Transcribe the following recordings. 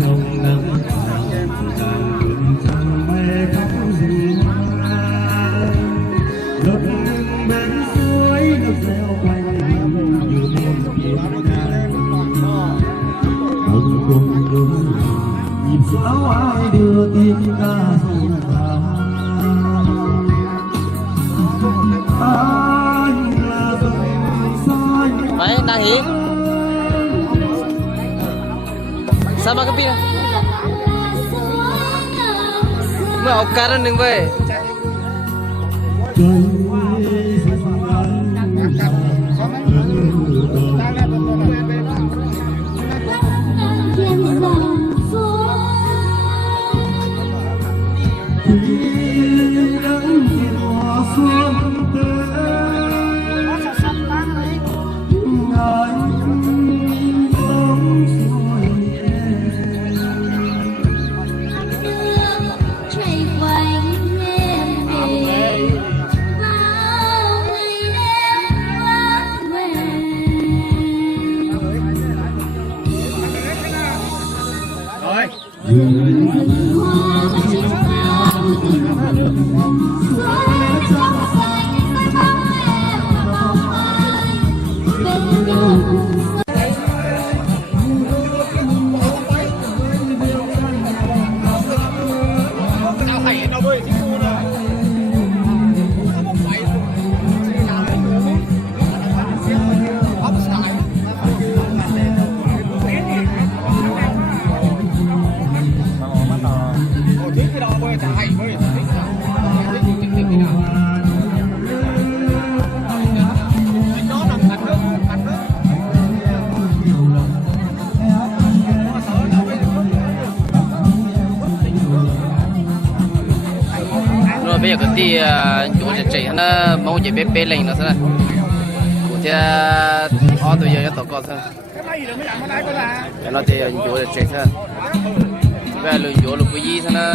trong nắng thành trong mê khóc gì mai lớp lưng bên suối nước reo quanh như đêm đêm ngày ông cùng đúng nhịp sáo ai đưa tiếng ca rộn ràng anh là dòng soi đấy đang ý sama ke pina mau karan ding bay bây giờ cái tí chỗ chạy nó mong chỉ bé lên nó thôi, cụ thể ở tụi giờ tổ con thôi, cái nó thì chỗ chạy thôi, bây giờ chỗ lục cái gì thôi nó.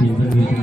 Chúng ta đi